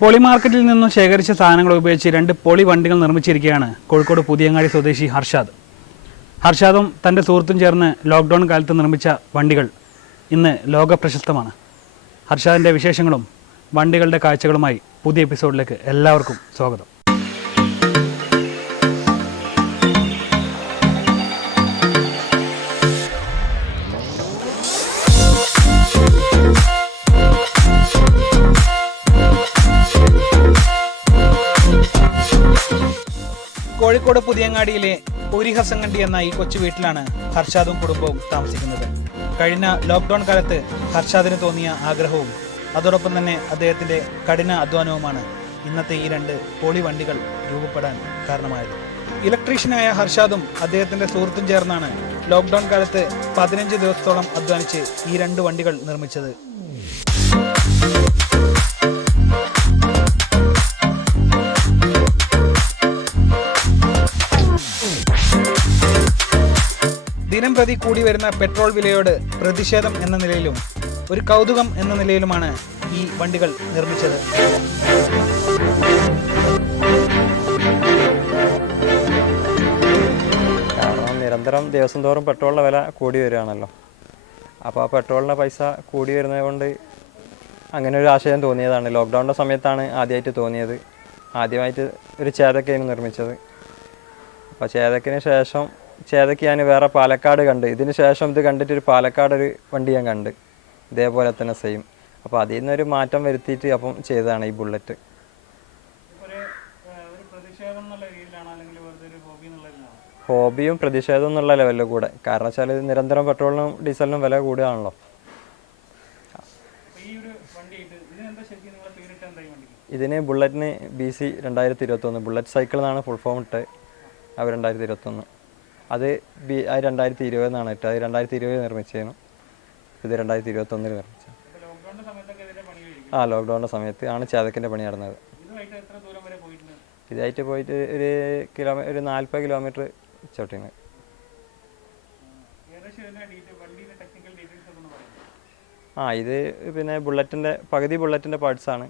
Poly മാർക്കറ്റിൽ നിന്നും ശേഖരിച്ച സാധനങ്ങൾ ഉപയോഗിച്ച് 2 പോളി വണ്ടികൾ നിർമ്മിച്ചിരിക്കുകയാണ് കോഴിക്കോട് പുതിയങ്ങാടി സ്വദേശി ഹർഷാദ്. ഹർഷാദും തൻ്റെ സുഹൃത്തും ചേർന്ന് ലോക്ക്ഡൗൺ കാലത്ത് നിർമ്മിച്ച വണ്ടികൾ ഇന്ന് ലോക പ്രശസ്തമാണ്. ഹർഷാദിൻ്റെ വിശേഷങ്ങളും വണ്ടികളുടെ കാഴ്ചകളുമായി പുതിയ എപ്പിസോഡിലേക്ക് എല്ലാവർക്കും സ്വാഗതം. കോഴിക്കോട് പുതിയങ്ങാടിയിലെ പുരിഹസങ്കണ്ടി എന്ന ഈ കൊച്ചു വീട്ടിലാണ് ഹർഷാദും കുടുംബവും താമസിക്കുന്നത്. കഴിഞ്ഞ ലോക്ക്ഡൗൺ കാലത്ത് ഹർഷാദിന് തോന്നിയ ആഗ്രഹവും അതോടൊപ്പം തന്നെ അദ്ദേഹത്തിൻ്റെ കഠിന അധ്വാനവുമാണ് ഇന്നത്തെ ഈ 2 പോളി വണ്ടികൾ രൂപപ്പെടാൻ കാരണമായത്. ഇലക്ട്രീഷ്യനായ ഹർഷാദും അദ്ദേഹത്തിൻ്റെ സുഹൃത്തും ചേർന്നാണ് ലോക്ക്ഡൗൺ കാലത്ത് 15 ദിവസത്തോളം അധ്വാനിച്ച് ഈ 2 വണ്ടികൾ നിർമ്മിച്ചത്. ദിനം പ്രതി കൂടി വരുന്ന പെട്രോൾ വിലയോട് പ്രതിഷേധം എന്ന നിലയിലും ഒരു കൗതുകം എന്ന നിലയിലുമാണ് ഈ വണ്ടികൾ നിർമ്മിച്ചത്. കാരണം നിരന്തരം ദിവസം തോറും പെട്രോളിൻ്റെ വില കൂടി വരികയാണല്ലോ. അപ്പോൾ ആ പെട്രോളിൻ്റെ പൈസ കൂടി വരുന്നത് കൊണ്ട് അങ്ങനെ ഒരു ആശയം തോന്നിയതാണ്. ലോക്ക്ഡൗണിൻ്റെ സമയത്താണ് ആദ്യമായിട്ട് തോന്നിയത്. ആദ്യമായിട്ട് ഒരു ചേതക്കയാണ് നിർമ്മിച്ചത്. അപ്പോൾ ചേതക്കിന് ശേഷം ചേതക്ക് ഞാൻ വേറെ പാലക്കാട് കണ്ട്, ഇതിന് ശേഷം ഇത് കണ്ടിട്ട് ഒരു പാലക്കാട് ഒരു വണ്ടി ഞാൻ കണ്ട് ഇതേപോലെ തന്നെ സെയിം. അപ്പോൾ അതിൽ നിന്നൊരു മാറ്റം വരുത്തിയിട്ട് അപ്പം ചെയ്തതാണ് ഈ ബുള്ളറ്റ്. ഹോബിയും പ്രതിഷേധവും എന്നുള്ള ലെവലിൽ കൂടെ. കാരണം വെച്ചാൽ ഇത് നിരന്തരം പെട്രോളിനും ഡീസലിനും വില കൂടുകയാണല്ലോ. ഇതിന് ബുള്ളറ്റിന് BC 2021 ബുള്ളറ്റ് സൈക്കിൾ എന്നാണ് ഫുൾ ഫോം ഇട്ട്. അവർ 2021 അത് 2020 എന്നാണ് ഇട്ട്. അത് 2020 നിർമ്മിച്ചതാണ്. ഇത് 2021 നിർമ്മിച്ചത്. ലോക്ക്ഡൗണിൻ്റെ സമയത്ത് ആണ് ചേതക്കിൻ്റെ പണി നടന്നത്. ഇതായിട്ട് പോയിട്ട് ഒരു 40 കിലോമീറ്റർ ചോട്ടിന്. ഇത് പിന്നെ ബുള്ളറ്റിൻ്റെ പകുതി ബുള്ളറ്റിൻ്റെ പാർട്സാണ്.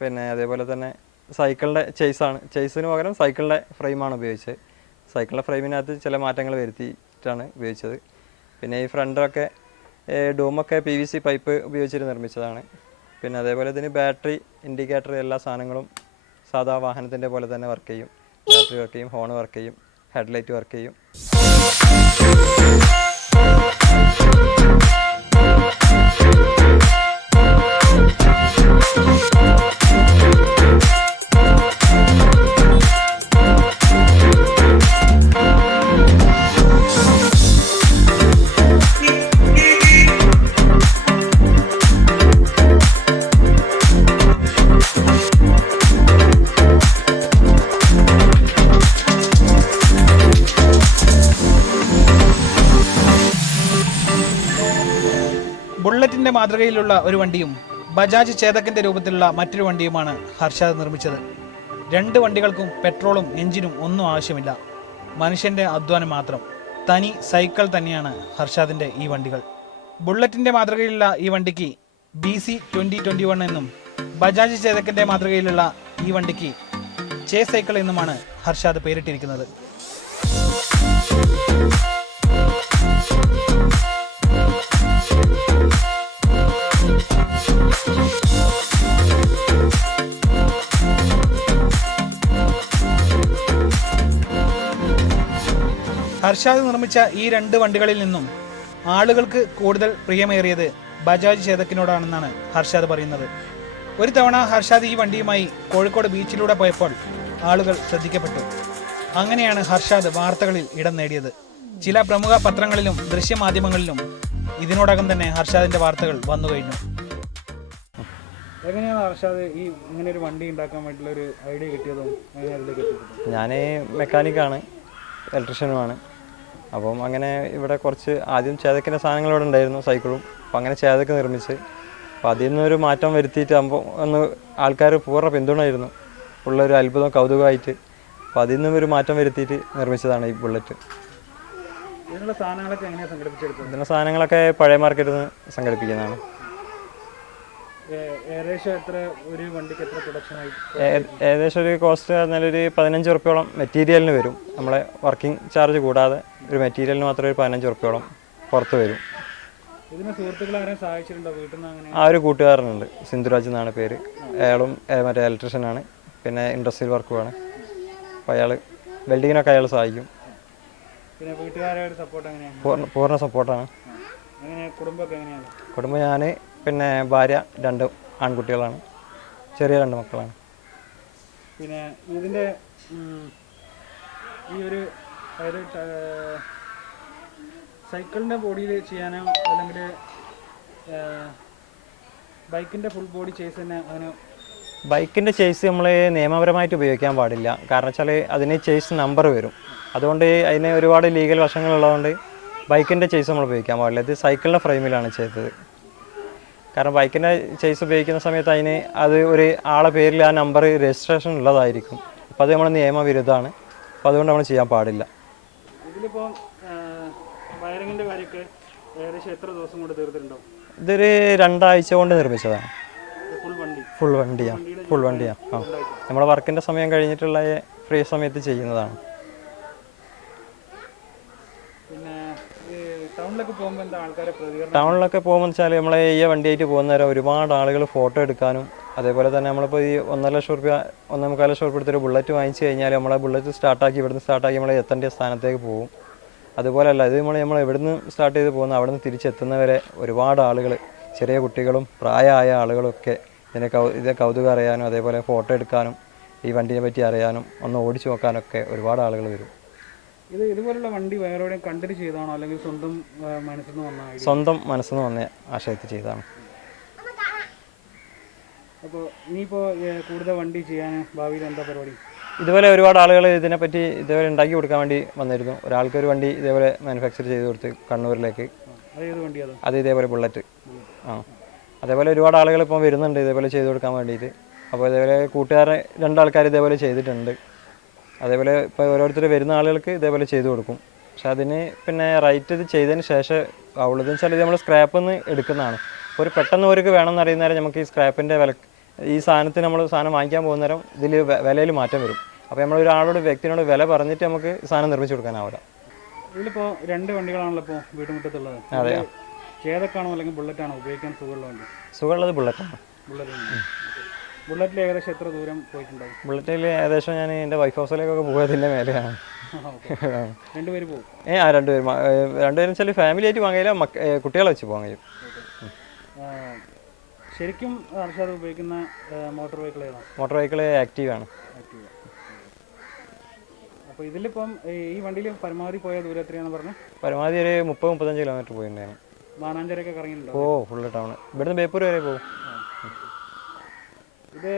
പിന്നെ അതേപോലെ തന്നെ സൈക്കിളിൻ്റെ ചേസാണ്. ചേസിന് പകരം സൈക്കിളിൻ്റെ ഫ്രെയിമാണ് ഉപയോഗിച്ചത്. സൈക്കിളിൻ്റെ ഫ്രെയിമിനകത്ത് ചില മാറ്റങ്ങൾ വരുത്തിയിട്ടാണ് ഉപയോഗിച്ചത്. പിന്നെ ഈ ഫ്രണ്ടൊക്കെ ഡൂമൊക്കെ PVC പൈപ്പ് ഉപയോഗിച്ചിട്ട് നിർമ്മിച്ചതാണ്. പിന്നെ അതേപോലെ ഇതിന് ബാറ്ററി, ഇൻഡിക്കേറ്റർ എല്ലാ സാധനങ്ങളും സാധാ വാഹനത്തിൻ്റെ പോലെ തന്നെ വർക്ക് ചെയ്യും. ബാറ്ററി വർക്ക് ചെയ്യും, ഹോൺ വർക്ക് ചെയ്യും, ഹെഡ്ലൈറ്റ് വർക്ക് ചെയ്യും. ബുള്ളറ്റിന്റെ മാതൃകയിലുള്ള ഒരു വണ്ടിയും ബജാജ് ചേതക്കിന്റെ രൂപത്തിലുള്ള മറ്റൊരു വണ്ടിയുമാണ് ഹർഷാദ് നിർമ്മിച്ചത്. 2 വണ്ടികൾക്കും പെട്രോളും എഞ്ചിനും ഒന്നും ആവശ്യമില്ല. മനുഷ്യന്റെ അധ്വാനം മാത്രം. തനി സൈക്കിൾ തന്നെയാണ് ഹർഷാദിന്റെ ഈ വണ്ടികൾ. ബുള്ളറ്റിന്റെ മാതൃകയിലുള്ള ഈ വണ്ടിക്ക് BC 2021 എന്നും ബജാജ് ചേതക്കിന്റെ മാതൃകയിലുള്ള ഈ വണ്ടിക്ക് സൈക്കിൾ എന്നുമാണ് ഹർഷാദ് പേരിട്ടിരിക്കുന്നത്. ഹർഷാദ് നിർമ്മിച്ച ഈ 2 വണ്ടികളിൽ നിന്നും ആളുകൾക്ക് കൂടുതൽ പ്രിയമേറിയത് ബജാജ് ചേതക്കിനോടാണെന്നാണ് ഹർഷാദ് പറയുന്നത്. ഒരു തവണ ഹർഷാദ് ഈ വണ്ടിയുമായി കോഴിക്കോട് ബീച്ചിലൂടെ പോയപ്പോൾ ആളുകൾ ശ്രദ്ധിക്കപ്പെട്ടു. അങ്ങനെയാണ് ഹർഷാദ് വാർത്തകളിൽ ഇടം നേടിയത്. ചില പ്രമുഖ പത്രങ്ങളിലും ദൃശ്യമാധ്യമങ്ങളിലും ഇതിനോടകം തന്നെ ഹർഷാദിന്റെ വാർത്തകൾ വന്നു കഴിഞ്ഞു. എങ്ങനെയാണ് ഹർഷാദ് ഈ ഇങ്ങനെ ഒരു വണ്ടി ഉണ്ടാക്കാൻ വേണ്ടിയുള്ള ഒരു ഐഡിയ കിട്ടിയതും? ഞാൻ മെക്കാനിക്കാണ്, ഇലക്ട്രീഷ്യനുമാണ്. അപ്പം അങ്ങനെ ഇവിടെ കുറച്ച് ആദ്യം ചേതക്കിൻ്റെ സാധനങ്ങൾ ഇവിടെ ഉണ്ടായിരുന്നു, സൈക്കിളും. അപ്പം അങ്ങനെ ചേതക്ക് നിർമ്മിച്ച് അപ്പോൾ അതിൽ നിന്നൊരു മാറ്റം വരുത്തിയിട്ട് ആകുമ്പോൾ ഒന്ന് ആൾക്കാർ പൂർണ്ണ പിന്തുണയായിരുന്നു. ഉള്ളൊരു അത്ഭുതം, കൗതുകമായിട്ട്. അപ്പോൾ അതിൽ നിന്നും ഒരു മാറ്റം വരുത്തിയിട്ട് നിർമ്മിച്ചതാണ് ഈ ബുള്ളറ്റ്. ഇതിനുള്ള സാധനങ്ങളൊക്കെ എങ്ങനെയാണ് സംഘടിപ്പിച്ചെടുത്തത്? ഇതിനുള്ള സാധനങ്ങളൊക്കെ പഴയ മാർക്കറ്റിൽ നിന്ന് സംഘടിപ്പിക്കുന്നതാണ്. ഏകദേശം എത്ര ഒരു വണ്ടിക്ക് എത്ര പ്രൊഡക്ഷനായി? ഏകദേശം ഒരു കോസ്റ്റ് പറഞ്ഞാൽ ഒരു 15 ഉറുപ്പ്യോളം മെറ്റീരിയലിന് വരും. നമ്മളെ വർക്കിംഗ് ചാർജ് കൂടാതെ ഒരു മെറ്റീരിയലിന് മാത്രം ഒരു 15 ഉറുപ്പ്യോളം പുറത്ത് വരും. ഇതിന് സുഹൃത്തുക്കൾ ആരെയും സഹായിച്ചിട്ടുണ്ടോ വീട്ടിൽ നിന്ന്? അങ്ങനെ ആ ഒരു കൂട്ടുകാരനുണ്ട്, സിന്ധുരാജ് എന്നാണ് പേര്. അയാളും മറ്റേ ഇലക്ട്രീഷ്യനാണ്, പിന്നെ ഇൻഡസ്ട്രിയൽ വർക്കുമാണ്. അപ്പോൾ അയാൾ വെൽഡിങ്ങിനൊക്കെ അയാൾ സഹായിക്കും. പിന്നെ വീട്ടുകാരുടെ സപ്പോർട്ട് എങ്ങനെയാണ്? പൂർണ്ണ സപ്പോർട്ടാണ്. കുടുംബമൊക്കെ എങ്ങനെയാണ്? കുടുംബം ഞാൻ, പിന്നെ ഭാര്യ, 2 ആൺകുട്ടികളാണ്, ചെറിയ 2 മക്കളാണ്. പിന്നെ ഇതിൻ്റെ ഈ ഒരു അതായത് സൈക്കിളിൻ്റെ ബോഡിയിൽ ചെയ്യാനോ അല്ലെങ്കിൽ ബൈക്കിൻ്റെ ഫുൾ ബോഡി ചേസ് തന്നെ അങ്ങനെ? ബൈക്കിൻ്റെ ചേസ് നമ്മൾ നിയമപരമായിട്ട് ഉപയോഗിക്കാൻ പാടില്ല. കാരണം വെച്ചാൽ അതിന് ചേസ് നമ്പർ വരും. അതുകൊണ്ട് അതിന് ഒരുപാട് ലീഗൽ വശങ്ങളുള്ളതുകൊണ്ട് ബൈക്കിൻ്റെ ചേസ് നമ്മൾ ഉപയോഗിക്കാൻ പാടില്ല. ഇത് സൈക്കിളിൻ്റെ ഫ്രെയിമിലാണ് ചെയ്തത്. കാരണം ബൈക്കിൻ്റെ ചേസ് ഉപയോഗിക്കുന്ന സമയത്ത് അതിന് അത് ഒരു ആളെ പേരിൽ ആ നമ്പർ രജിസ്ട്രേഷൻ ഉള്ളതായിരിക്കും. അപ്പോൾ അത് നമ്മൾ നിയമവിരുദ്ധമാണ്. അപ്പോൾ അതുകൊണ്ട് നമ്മൾ ചെയ്യാൻ പാടില്ല. ഇതിലിപ്പോൾ വയറിങ്ങിൻ്റെ കാര്യമൊക്കെ ഏകദേശം എത്ര ദിവസം കൊണ്ട് തീർത്തിട്ടുണ്ടോ? ഇതൊരു 2 ആഴ്ച കൊണ്ട് നിർമ്മിച്ചതാണ്. ഫുൾ വണ്ടിയാണ്. ആ, നമ്മുടെ വർക്കിൻ്റെ സമയം കഴിഞ്ഞിട്ടുള്ള ഫ്രീ സമയത്ത് ചെയ്യുന്നതാണ്. ടൗണിലൊക്കെ പോകുമ്പോൾ വെച്ചാൽ നമ്മളെ ഈ വണ്ടിയായിട്ട് പോകുന്നവരെ ഒരുപാട് ആളുകൾ ഫോട്ടോ എടുക്കാനും, അതേപോലെ തന്നെ നമ്മളിപ്പോൾ ഈ 1.5 ലക്ഷം രൂപ 1.25 ലക്ഷം രൂപ എടുത്തൊരു ബുള്ളറ്റ് വാങ്ങിച്ചു കഴിഞ്ഞാൽ നമ്മളെ ബുള്ളറ്റ് ഇവിടുന്ന് സ്റ്റാർട്ടാക്കി നമ്മൾ എത്തേണ്ട സ്ഥാനത്തേക്ക് പോകും. അതുപോലെയല്ല, ഇത് നമ്മൾ എവിടുന്ന് സ്റ്റാർട്ട് ചെയ്ത് പോകുന്ന അവിടെ നിന്ന് തിരിച്ചെത്തുന്നവരെ ഒരുപാട് ആളുകൾ, ചെറിയ കുട്ടികളും പ്രായമായ ആളുകളൊക്കെ ഇത് കൗതുകം അറിയാനും, അതേപോലെ ഫോട്ടോ എടുക്കാനും, ഈ വണ്ടിയെ പറ്റി അറിയാനും, ഒന്ന് ഓടിച്ചു നോക്കാനൊക്കെ ഒരുപാട് ആളുകൾ വരും. ഇതുപോലുള്ള വണ്ടി വേറെ എവിടെയും കണ്ടിട്ട് ചെയ്താണോ അല്ലെങ്കിൽ സ്വന്തം മനസ്സിൽ നിന്ന് വന്ന? സ്വന്തം മനസ്സിൽ നിന്ന് വന്ന ആശയത്തിൽ ചെയ്താണ്. അപ്പോൾ ഇനിയിപ്പോൾ കൂടുതൽ വണ്ടി ചെയ്യാൻ ഭാവിയിൽ എന്താ പരിപാടി? ഇതുപോലെ ഒരുപാട് ആളുകൾ ഇതിനെപ്പറ്റി ഇതേപോലെ ഉണ്ടാക്കി കൊടുക്കാൻ വേണ്ടി വന്നിരുന്നു. ഒരാൾക്കൊരു വണ്ടി ഇതേപോലെ മാനുഫാക്ചർ ചെയ്ത് കൊടുത്ത് കണ്ണൂരിലേക്ക്. അത് ഇതേപോലെ ബുള്ളറ്റ്. ആ, അതേപോലെ ഒരുപാട് ആളുകൾ ഇപ്പോൾ വരുന്നുണ്ട് ഇതേപോലെ ചെയ്ത് കൊടുക്കാൻ വേണ്ടിയിട്ട്. അപ്പോൾ ഇതേപോലെ കൂട്ടുകാരെ 2 ആൾക്കാർ ഇതേപോലെ ചെയ്തിട്ടുണ്ട്. അതേപോലെ ഇപ്പോൾ ഓരോരുത്തർ വരുന്ന ആളുകൾക്ക് ഇതേപോലെ ചെയ്തു കൊടുക്കും. പക്ഷെ അതിന് പിന്നെ റൈറ്റ് ഇത് ചെയ്തതിന് ശേഷം ഉള്ളതെന്ന് വെച്ചാൽ ഇത് നമ്മൾ സ്ക്രാപ്പിൽ നിന്ന് എടുക്കുന്നതാണ്. അപ്പോൾ ഒരു പെട്ടെന്ന് അവർക്ക് വേണമെന്ന് അറിയുന്ന നേരം നമുക്ക് ഈ സ്ക്രാപ്പിൻ്റെ ഈ സാധനത്തിന് നമ്മൾ സാധനം വാങ്ങിക്കാൻ പോകുന്ന നേരം ഇതിൽ വിലയിൽ മാറ്റം വരും. അപ്പോൾ നമ്മൾ വ്യക്തിനോട് വില പറഞ്ഞിട്ട് നമുക്ക് സാധനം നിർമ്മിച്ചു കൊടുക്കാനാവില്ല. ഇതിലിപ്പോൾ 2 വണ്ടികളാണല്ലോ ഇപ്പോൾ വീട്ടുമുറ്റത്തുള്ളത്. അതെ. ചേതക്കാണോ അല്ലെങ്കിൽ ബുള്ളറ്റാണോ ഉപയോഗിക്കാൻ സുഖമുള്ള വണ്ടി? സുഖമുള്ളത് ബുള്ളറ്റാണ്. ബുള്ളറ്റിൽ ഏകദേശം എത്ര ദൂരം പോയിട്ടുണ്ടാവും? ബുള്ളറ്റിൽ ഏകദേശം ഞാൻ എൻ്റെ വൈഫ് ഹൗസിലേക്കൊക്കെ പോയതിൻ്റെ മേലെയാണ്. 2 പേര് പോകും? 2 പേരും വെച്ചാൽ ഫാമിലി ആയിട്ട് പോകാൻ കഴിയില്ല, കുട്ടികളെ വെച്ച് പോകാൻ കഴിയും. ശരിക്കും ഹർഷാദ് ഉപയോഗിക്കുന്ന മോട്ടോർ വെഹിക്കിൾ ഏതാണ്? മോട്ടോർ വെഹിക്കിൾ ആക്റ്റീവാണ്. അപ്പോൾ ഇതിലിപ്പം ഈ വണ്ടിയിൽ പരമാവധി പോയ ദൂരം എത്രയാണെന്ന് പറഞ്ഞു? പരമാവധി ഒരു 30-35 കിലോമീറ്റർ പോയിട്ടുണ്ടായിരുന്നു. മാനാഞ്ചേരൊക്കെ കറങ്ങിയിട്ടുണ്ടോ? ഓ, ഫുള്ള് ടൗൺ. ഇവിടുന്ന് ബേപ്പൂർ വരെ പോകും. ഇത്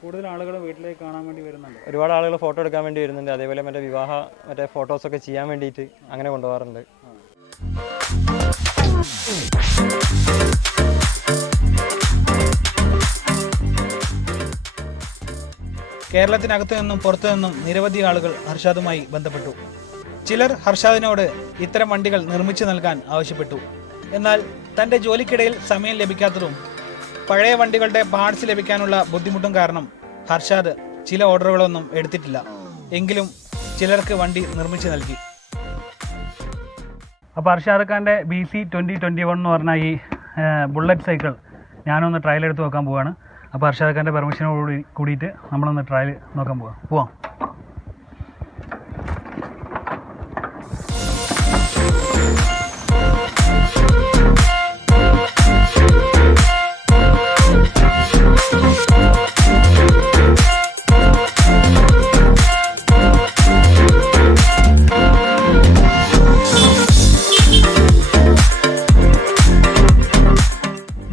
കൂടുതൽ ആളുകൾ വീട്ടിലേക്ക് കാണാൻ വേണ്ടി വരുന്നുണ്ട്. ഒരുപാട് ആളുകൾ ഫോട്ടോ എടുക്കാൻ വേണ്ടി വരുന്നുണ്ട്. അതേപോലെ മറ്റേ ഫോട്ടോസൊക്കെ ചെയ്യാൻ വേണ്ടിയിട്ട് അങ്ങനെ കൊണ്ടുപോകാറുണ്ട്. കേരളത്തിനകത്തു നിന്നും പുറത്തു നിന്നും നിരവധി ആളുകൾ ഹർഷാദുമായി ബന്ധപ്പെട്ടു. ചിലർ ഹർഷാദിനോട് ഇത്തരം വണ്ടികൾ നിർമ്മിച്ചു നൽകാൻ ആവശ്യപ്പെട്ടു. എന്നാൽ തൻ്റെ ജോലിക്കിടയിൽ സമയം ലഭിക്കാത്തതും പഴയ വണ്ടികളുടെ പാർട്സ് ലഭിക്കാനുള്ള ബുദ്ധിമുട്ടും കാരണം ഹർഷാദ് ചില ഓർഡറുകളൊന്നും എടുത്തിട്ടില്ല. എങ്കിലും ചിലർക്ക് വണ്ടി നിർമ്മിച്ചു നൽകി. അപ്പോൾ ഹർഷാദ് ഖാൻ്റെ BC 2021 എന്ന് പറഞ്ഞ ഈ ബുള്ളറ്റ് സൈക്കിൾ ഞാനൊന്ന് ട്രയൽ എടുത്ത് നോക്കാൻ പോവുകയാണ്. അപ്പോൾ ഹർഷാദ് ഖാൻ്റെ പെർമിഷനോട് കൂടിയിട്ട് നമ്മളൊന്ന് ട്രയൽ നോക്കാൻ പോവാം.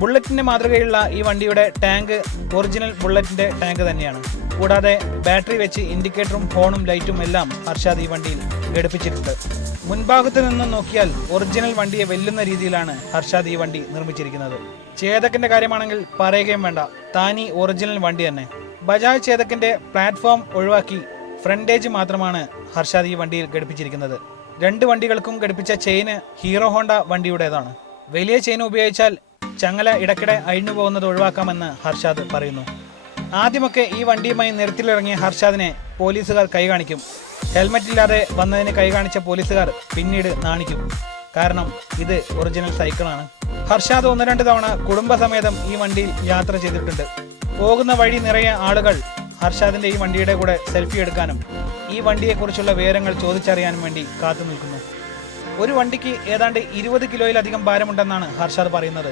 ബുള്ളറ്റിൻ്റെ മാതൃകയുള്ള ഈ വണ്ടിയുടെ ടാങ്ക് ഒറിജിനൽ ബുള്ളറ്റിൻ്റെ ടാങ്ക് തന്നെയാണ്. കൂടാതെ ബാറ്ററി വെച്ച് ഇൻഡിക്കേറ്ററും ഹോണും ലൈറ്റും എല്ലാം ഹർഷാദ് ഈ വണ്ടിയിൽ ഘടിപ്പിച്ചിട്ടുണ്ട്. മുൻഭാഗത്ത് നിന്നും നോക്കിയാൽ ഒറിജിനൽ വണ്ടിയെ വെല്ലുന്ന രീതിയിലാണ് ഹർഷാദ് ഈ വണ്ടി നിർമ്മിച്ചിരിക്കുന്നത്. ചേതക്കിൻ്റെ കാര്യമാണെങ്കിൽ പറയുകയും വേണ്ട, താനി ഒറിജിനൽ വണ്ടി തന്നെ. ബജാജ് ചേതക്കിൻ്റെ പ്ലാറ്റ്ഫോം ഒഴിവാക്കി ഫ്രണ്ടേജ് മാത്രമാണ് ഹർഷാദ് ഈ വണ്ടിയിൽ ഘടിപ്പിച്ചിരിക്കുന്നത്. 2 വണ്ടികൾക്കും ഘടിപ്പിച്ച ചെയിന് ഹീറോ ഹോണ്ട വണ്ടിയുടേതാണ്. വലിയ ചെയിൻ ഉപയോഗിച്ചാൽ ചങ്ങല ഇടയ്ക്കിടെ അഴിഞ്ഞു പോകുന്നത് ഒഴിവാക്കാമെന്ന് ഹർഷാദ് പറയുന്നു. ആദ്യമൊക്കെ ഈ വണ്ടിയുമായി നിരത്തിലിറങ്ങിയ ഹർഷാദിനെ പോലീസുകാർ കൈകാണിക്കും. ഹെൽമറ്റ് ഇല്ലാതെ വന്നതിന് കൈകാണിച്ച പോലീസുകാർ പിന്നീട് നാണിക്കും. കാരണം ഇത് ഒറിജിനൽ സൈക്കിളാണ്. ഹർഷാദ് 1-2 തവണ കുടുംബസമേതം ഈ വണ്ടിയിൽ യാത്ര ചെയ്തിട്ടുണ്ട്. പോകുന്ന വഴി നിറയെ ആളുകൾ ഹർഷാദിന്റെ ഈ വണ്ടിയുടെ കൂടെ സെൽഫി എടുക്കാനും ഈ വണ്ടിയെക്കുറിച്ചുള്ള വിവരങ്ങൾ ചോദിച്ചറിയാനും വേണ്ടി കാത്തു നിൽക്കുന്നു. ഒരു വണ്ടിക്ക് ഏതാണ്ട് 20 കിലോയിലധികം ഭാരമുണ്ടെന്നാണ് ഹർഷാദ് പറയുന്നത്.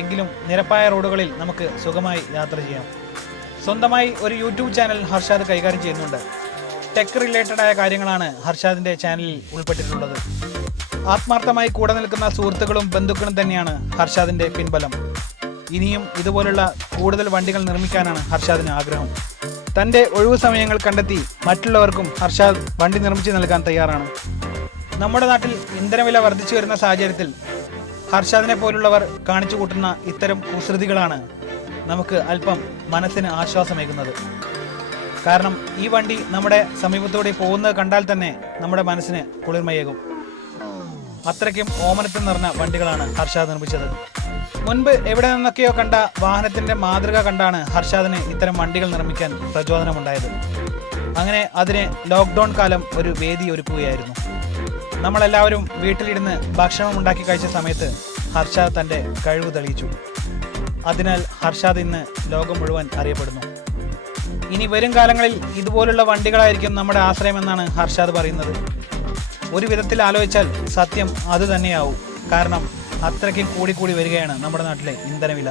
എങ്കിലും നിരപ്പായ റോഡുകളിൽ നമുക്ക് സുഖമായി യാത്ര ചെയ്യാം. സ്വന്തമായി ഒരു യൂട്യൂബ് ചാനൽ ഹർഷാദ് കൈകാര്യം ചെയ്യുന്നുണ്ട്. ടെക് റിലേറ്റഡായ കാര്യങ്ങളാണ് ഹർഷാദിന്റെ ചാനലിൽ ഉൾപ്പെട്ടിട്ടുള്ളത്. ആത്മാർത്ഥമായി കൂടെ നിൽക്കുന്ന സുഹൃത്തുക്കളും ബന്ധുക്കളും തന്നെയാണ് ഹർഷാദിന്റെ പിൻബലം. ഇനിയും ഇതുപോലുള്ള കൂടുതൽ വണ്ടികൾ നിർമ്മിക്കാനാണ് ഹർഷാദിന് ആഗ്രഹം. തൻ്റെ ഒഴിവു സമയങ്ങൾ കണ്ടെത്തി മറ്റുള്ളവർക്കും ഹർഷാദ് വണ്ടി നിർമ്മിച്ച് നൽകാൻ തയ്യാറാണ്. നമ്മുടെ നാട്ടിൽ ഇന്ധനവില വർദ്ധിച്ചു വരുന്ന സാഹചര്യത്തിൽ ഹർഷാദിനെ പോലുള്ളവർ കാണിച്ചു കൂട്ടുന്ന ഇത്തരം കുസൃതികളാണ് നമുക്ക് അല്പം മനസ്സിന് ആശ്വാസമേകുന്നത്. കാരണം ഈ വണ്ടി നമ്മുടെ സമീപത്തൂടെ പോകുന്നത് കണ്ടാൽ തന്നെ നമ്മുടെ മനസ്സിന് കുളിർമയേകും. അത്രയ്ക്കും ഓമനത്വം നിറഞ്ഞ വണ്ടികളാണ് ഹർഷാദ് നിർമ്മിച്ചത്. മുൻപ് എവിടെ നിന്നൊക്കെയോ കണ്ട വാഹനത്തിൻ്റെ മാതൃക കണ്ടാണ് ഹർഷാദിന് ഇത്തരം വണ്ടികൾ നിർമ്മിക്കാൻ പ്രചോദനമുണ്ടായത്. അങ്ങനെ അതിന് ലോക്ക്ഡൗൺ കാലം ഒരു വേദി ഒരുക്കുകയായിരുന്നു. നമ്മളെല്ലാവരും വീട്ടിലിരുന്ന് ഭക്ഷണം ഉണ്ടാക്കി കഴിച്ച സമയത്ത് ഹർഷാദ് തൻ്റെ കഴിവ് തെളിയിച്ചു. അതിനാൽ ഹർഷാദ് ഇന്ന് ലോകം മുഴുവൻ അറിയപ്പെടുന്നു. ഇനി വരും കാലങ്ങളിൽ ഇതുപോലുള്ള വണ്ടികളായിരിക്കും നമ്മുടെ ആശ്രയമെന്നാണ് ഹർഷാദ് പറയുന്നത്. ഒരു വിധത്തിൽ ആലോചിച്ചാൽ സത്യം അതുതന്നെയാവും. കാരണം അത്രയ്ക്കും കൂടി വരികയാണ് നമ്മുടെ നാട്ടിലെ ഇന്ധനവില.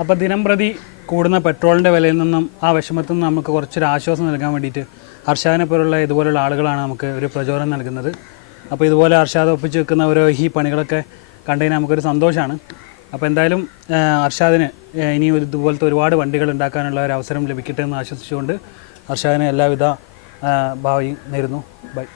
അപ്പോൾ ദിനം പ്രതി കൂടുന്ന പെട്രോളിൻ്റെ വിലയിൽ നിന്നും ആ വിഷമത്തിൽ നിന്നും നമുക്ക് കുറച്ചൊരു ആശ്വാസം നൽകാൻ വേണ്ടിയിട്ട് ഹർഷാദിനെ പോലുള്ള ഇതുപോലുള്ള ആളുകളാണ് നമുക്ക് ഒരു പ്രചോദനം നൽകുന്നത്. അപ്പോൾ ഇതുപോലെ ഹർഷാദ് ഒപ്പിച്ച് വെക്കുന്ന ഓരോ ഈ പണികളൊക്കെ കണ്ടതിന് നമുക്കൊരു സന്തോഷമാണ്. അപ്പോൾ എന്തായാലും ഹർഷാദിന് ഇനി ഇതുപോലത്തെ ഒരുപാട് വണ്ടികൾ ഉണ്ടാക്കാനുള്ള ഒരു അവസരം ലഭിക്കട്ടെ എന്ന് ആശ്വസിച്ചുകൊണ്ട് ഹർഷാദിന് എല്ലാവിധ ഭാവിയും നേരുന്നു. ബൈ.